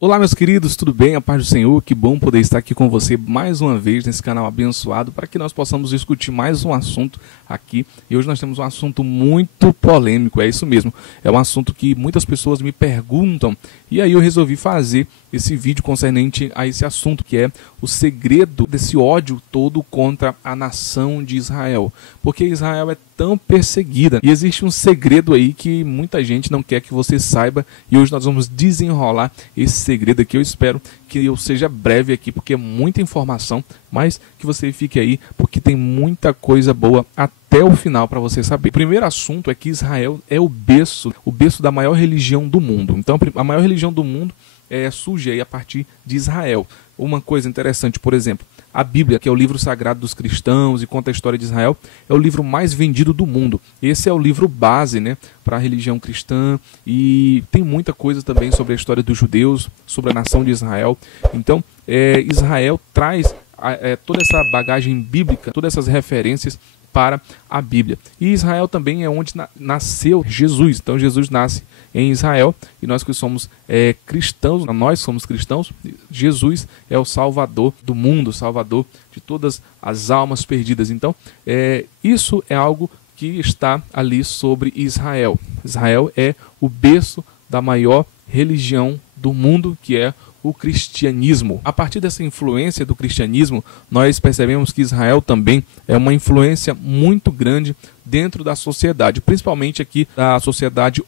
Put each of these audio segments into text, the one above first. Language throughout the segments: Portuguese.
Olá meus queridos, tudo bem? A paz do Senhor, que bom poder estar aqui com você mais uma vez nesse canal abençoado para que nós possamos discutir mais um assunto aqui. E hoje nós temos um assunto muito polêmico, é isso mesmo, é um assunto que muitas pessoas me perguntam e aí eu resolvi fazer esse vídeo concernente a esse assunto, que é o segredo desse ódio todo contra a nação de Israel. Porque Israel é tão perseguida e existe um segredo aí que muita gente não quer que você saiba e hoje nós vamos desenrolar esse segredo aqui. Eu espero que eu seja breve aqui porque é muita informação, mas que você fique aí porque tem muita coisa boa até o final para você saber. O primeiro assunto é que Israel é o berço da maior religião do mundo. Então a maior religião do mundo surge aí a partir de Israel. Uma coisa interessante, por exemplo, a Bíblia, que é o livro sagrado dos cristãos e conta a história de Israel, é o livro mais vendido do mundo. Esse é o livro base, né, para a religião cristã e tem muita coisa também sobre a história dos judeus, sobre a nação de Israel. Então, Israel traz toda essa bagagem bíblica, todas essas referências para a Bíblia. E Israel também é onde nasceu Jesus. Então Jesus nasce em Israel e nós que somos cristãos, nós somos cristãos, Jesus é o Salvador do mundo, o Salvador de todas as almas perdidas. Então isso é algo que está ali sobre Israel. Israel é o berço da maior religião do mundo, que é o cristianismo. A partir dessa influência do cristianismo, nós percebemos que Israel também é uma influência muito grande dentro da sociedade, principalmente aqui da sociedade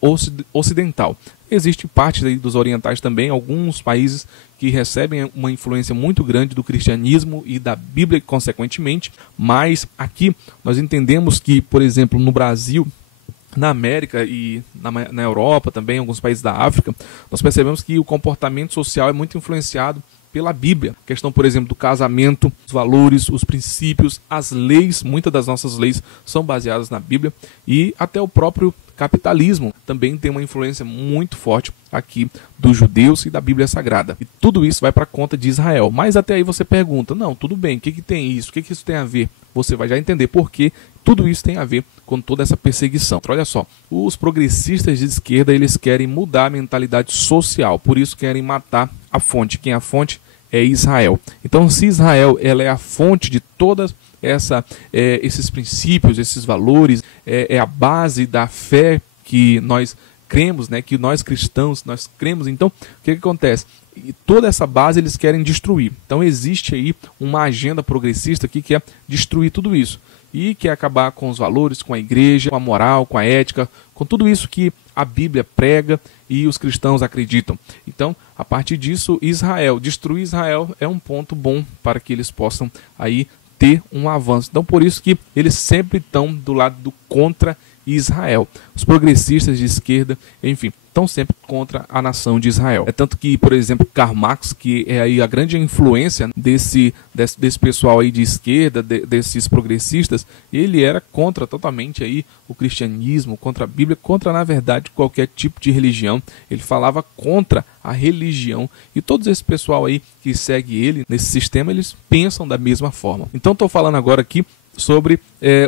ocidental. Existe parte aí dos orientais também, alguns países que recebem uma influência muito grande do cristianismo e da Bíblia, consequentemente, mas aqui nós entendemos que, por exemplo, no Brasil, na América e na Europa também, em alguns países da África, nós percebemos que o comportamento social é muito influenciado pela Bíblia. A questão, por exemplo, do casamento, os valores, os princípios, as leis, muitas das nossas leis são baseadas na Bíblia e até o próprio capitalismo também tem uma influência muito forte aqui dos judeus e da Bíblia Sagrada. E tudo isso vai para a conta de Israel. Mas até aí você pergunta, não, tudo bem, o que tem isso? O que isso tem a ver? Você vai já entender por que tudo isso tem a ver com toda essa perseguição. Olha só, os progressistas de esquerda, eles querem mudar a mentalidade social, por isso querem matar a fonte. Quem é a fonte? É Israel. Então, se Israel ela é a fonte de todas esses princípios, esses valores, é a base da fé que nós cremos, né, que nós cristãos, nós cremos, então, o que acontece? E toda essa base eles querem destruir. Então existe aí uma agenda progressista aqui que é destruir tudo isso. E quer acabar com os valores, com a igreja, com a moral, com a ética, com tudo isso que a Bíblia prega e os cristãos acreditam. Então, a partir disso, destruir Israel é um ponto bom para que eles possam aí ter um avanço. Então, por isso que eles sempre estão do lado do contra Israel. Os progressistas de esquerda, enfim, estão sempre contra a nação de Israel. É tanto que, por exemplo, Karl Marx, que é aí a grande influência desse pessoal aí de esquerda, desses progressistas, ele era contra totalmente aí o cristianismo, contra a Bíblia, contra, na verdade, qualquer tipo de religião. Ele falava contra a religião. E todos esse pessoal aí que segue ele nesse sistema, eles pensam da mesma forma. Então, estou falando agora aqui sobre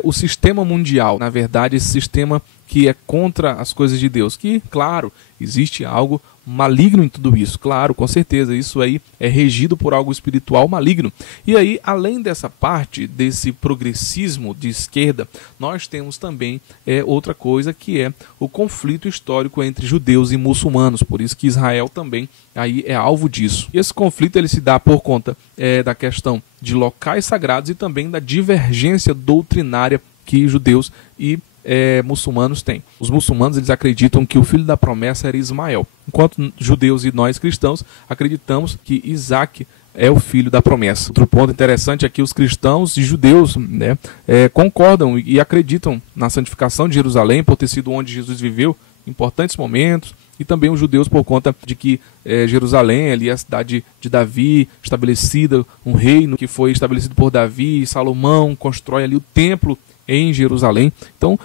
o sistema mundial, na verdade, esse sistema que é contra as coisas de Deus, que, claro, existe algo maligno em tudo isso, claro, com certeza, isso aí é regido por algo espiritual maligno. E aí, além dessa parte, desse progressismo de esquerda, nós temos também outra coisa que é o conflito histórico entre judeus e muçulmanos, por isso que Israel também aí é alvo disso. E esse conflito ele se dá por conta da questão de locais sagrados e também da divergência doutrinária que judeus e muçulmanos têm. Os muçulmanos eles acreditam que o filho da promessa era Ismael, enquanto judeus e nós cristãos acreditamos que Isaac é o filho da promessa. Outro ponto interessante é que os cristãos e judeus, né, concordam e acreditam na santificação de Jerusalém por ter sido onde Jesus viveu em importantes momentos, e também os judeus por conta de que Jerusalém ali é a cidade de Davi, estabelecida, um reino que foi estabelecido por Davi, e Salomão constrói ali o templo em Jerusalém. Então,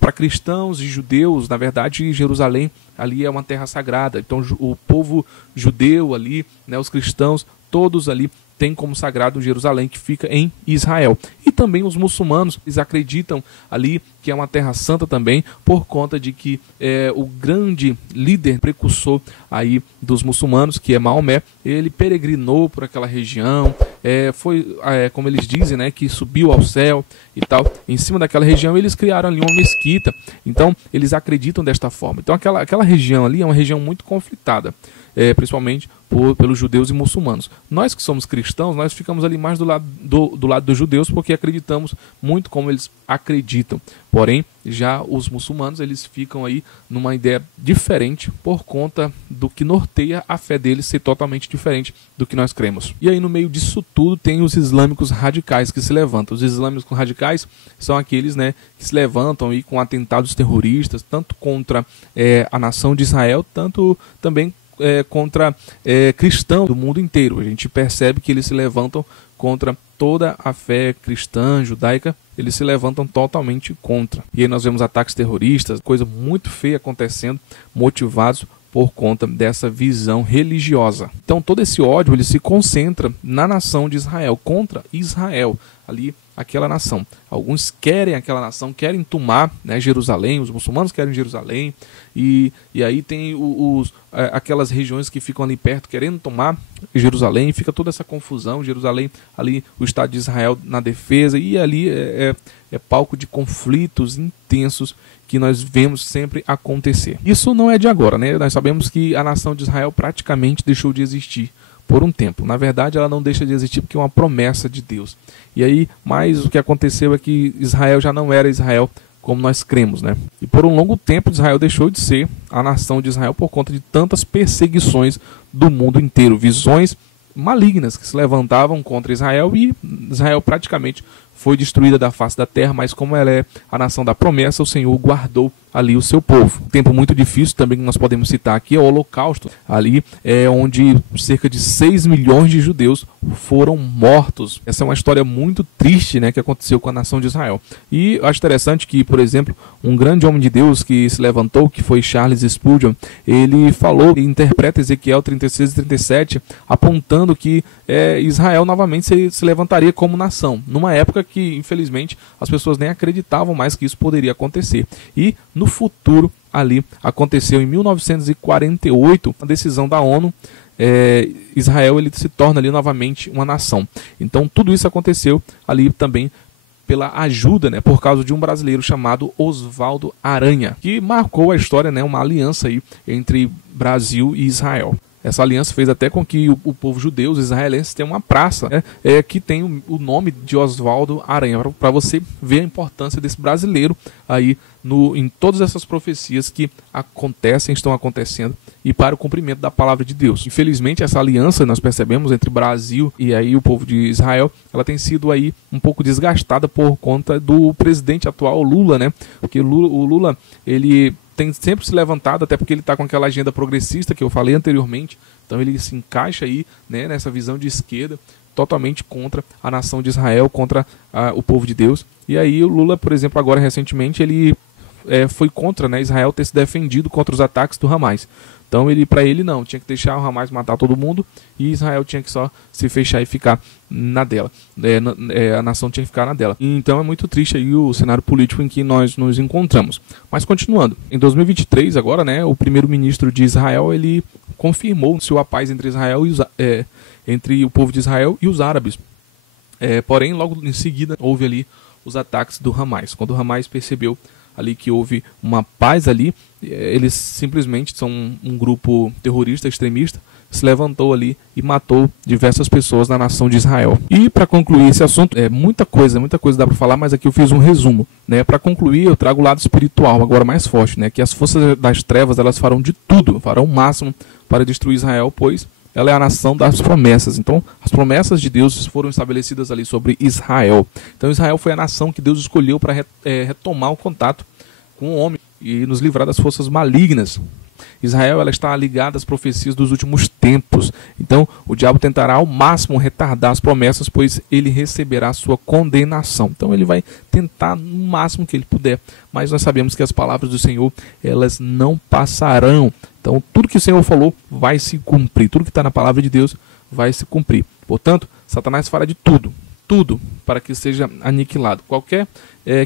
para cristãos e judeus, na verdade, Jerusalém ali é uma terra sagrada. Então, o povo judeu ali, né, os cristãos, todos ali tem como sagrado Jerusalém, que fica em Israel. E também os muçulmanos, eles acreditam ali que é uma terra santa também, por conta de que o grande líder, precursor aí dos muçulmanos, que é Maomé, ele peregrinou por aquela região, foi, como eles dizem, né, que subiu ao céu e tal. Em cima daquela região eles criaram ali uma mesquita, então eles acreditam desta forma. Então aquela região ali é uma região muito conflitada, principalmente pelos judeus e muçulmanos. Nós que somos cristãos, nós ficamos ali mais do lado dos judeus, porque acreditamos muito como eles acreditam. Porém, já os muçulmanos, eles ficam aí numa ideia diferente por conta do que norteia a fé deles ser totalmente diferente do que nós cremos. E aí no meio disso tudo tem os islâmicos radicais que se levantam. Os islâmicos radicais são aqueles, né, que se levantam aí com atentados terroristas, tanto contra a nação de Israel, tanto também contra cristãos do mundo inteiro. A gente percebe que eles se levantam contra toda a fé cristã, judaica, eles se levantam totalmente contra. E aí nós vemos ataques terroristas, coisa muito feia acontecendo, motivados por conta dessa visão religiosa. Então todo esse ódio ele se concentra na nação de Israel, contra Israel, ali aquela nação. Alguns querem aquela nação, querem tomar, né, Jerusalém, os muçulmanos querem Jerusalém, e aí tem aquelas regiões que ficam ali perto querendo tomar Jerusalém, fica toda essa confusão, Jerusalém, ali o Estado de Israel na defesa, e ali é palco de conflitos intensos que nós vemos sempre acontecer. Isso não é de agora, né? Nós sabemos que a nação de Israel praticamente deixou de existir por um tempo. Na verdade, ela não deixa de existir porque é uma promessa de Deus. E aí, mas o que aconteceu é que Israel já não era Israel como nós cremos, né? E por um longo tempo, Israel deixou de ser a nação de Israel por conta de tantas perseguições do mundo inteiro, visões malignas que se levantavam contra Israel, e Israel praticamente foi destruída da face da terra, mas como ela é a nação da promessa, o Senhor guardou ali o seu povo. Um tempo muito difícil também que nós podemos citar aqui é o Holocausto, ali onde cerca de 6 milhões de judeus foram mortos. Essa é uma história muito triste, né, que aconteceu com a nação de Israel. E eu acho interessante que, por exemplo, um grande homem de Deus que se levantou, que foi Charles Spurgeon, ele falou e interpreta Ezequiel 36 e 37, apontando que Israel novamente se levantaria como nação, numa época que, infelizmente, as pessoas nem acreditavam mais que isso poderia acontecer. E, no futuro, ali, aconteceu em 1948, a decisão da ONU, Israel ele se torna ali novamente uma nação. Então, tudo isso aconteceu ali também pela ajuda, né, por causa de um brasileiro chamado Oswaldo Aranha, que marcou a história, né, uma aliança aí entre Brasil e Israel. Essa aliança fez até com que o povo judeu, os israelenses, tenham uma praça, né, que tem o nome de Oswaldo Aranha, para você ver a importância desse brasileiro aí em todas essas profecias que estão acontecendo, e para o cumprimento da palavra de Deus. Infelizmente, essa aliança, nós percebemos, entre Brasil e aí o povo de Israel, ela tem sido aí um pouco desgastada por conta do presidente atual, Lula, né? Porque o Lula, ele tem sempre se levantado, até porque ele está com aquela agenda progressista que eu falei anteriormente, então ele se encaixa aí, né, nessa visão de esquerda, totalmente contra a nação de Israel, contra o povo de Deus. E aí o Lula, por exemplo, agora recentemente, ele foi contra, né, Israel ter se defendido contra os ataques do Hamas. Então para ele não, tinha que deixar o Hamas matar todo mundo, e Israel tinha que só se fechar e ficar na dela. A nação tinha que ficar na dela. Então é muito triste aí o cenário político em que nós nos encontramos. Mas continuando, em 2023 agora, né, o primeiro-ministro de Israel, ele confirmou-se a paz entre entre o povo de Israel e os árabes. Porém, logo em seguida houve ali os ataques do Hamas. Quando o Hamas percebeu ali que houve uma paz ali, eles simplesmente são um grupo terrorista, extremista, se levantou ali e matou diversas pessoas na nação de Israel. E para concluir esse assunto, muita coisa dá para falar, mas aqui eu fiz um resumo, né? Para concluir, eu trago o lado espiritual agora mais forte, né? Que as forças das trevas, elas farão de tudo, farão o máximo para destruir Israel, pois ela é a nação das promessas. Então, as promessas de Deus foram estabelecidas ali sobre Israel. Então, Israel foi a nação que Deus escolheu para retomar o contato com o homem e nos livrar das forças malignas. Israel, ela está ligada às profecias dos últimos tempos. Então, o diabo tentará ao máximo retardar as promessas, pois ele receberá sua condenação. Então, ele vai tentar no máximo que ele puder. Mas nós sabemos que as palavras do Senhor, elas não passarão. Então, tudo que o Senhor falou vai se cumprir. Tudo que está na palavra de Deus vai se cumprir. Portanto, Satanás fará de tudo para que seja aniquilado. Qualquer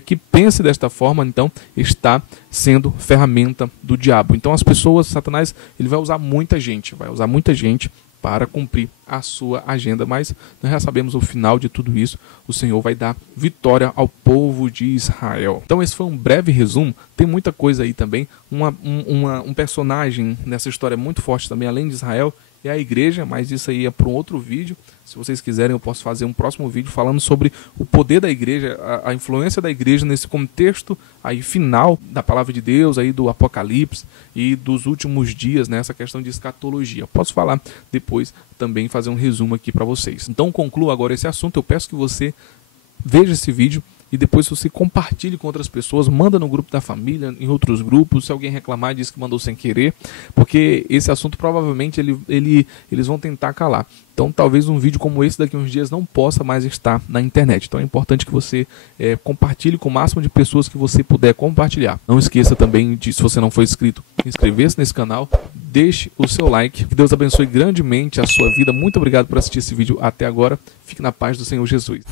que pense desta forma, então, está sendo ferramenta do diabo. Então, as pessoas, Satanás, ele vai usar muita gente para cumprir a sua agenda, mas nós já sabemos o final de tudo isso. O Senhor vai dar vitória ao povo de Israel. Então esse foi um breve resumo, tem muita coisa aí também, um personagem nessa história muito forte também, além de Israel, é a igreja, mas isso aí é para um outro vídeo. Se vocês quiserem, eu posso fazer um próximo vídeo falando sobre o poder da igreja, a influência da igreja nesse contexto aí final da palavra de Deus, aí do Apocalipse e dos últimos dias, né, essa questão de escatologia. Eu posso falar depois também, fazer um resumo aqui para vocês. Então concluo agora esse assunto. Eu peço que você veja esse vídeo e depois você compartilhe com outras pessoas, manda no grupo da família, em outros grupos, se alguém reclamar, diz que mandou sem querer, porque esse assunto provavelmente eles vão tentar calar. Então talvez um vídeo como esse daqui a uns dias não possa mais estar na internet. Então é importante que você compartilhe com o máximo de pessoas que você puder compartilhar. Não esqueça também de, se você não for inscrito, inscrever-se nesse canal, deixe o seu like. Que Deus abençoe grandemente a sua vida. Muito obrigado por assistir esse vídeo até agora. Fique na paz do Senhor Jesus.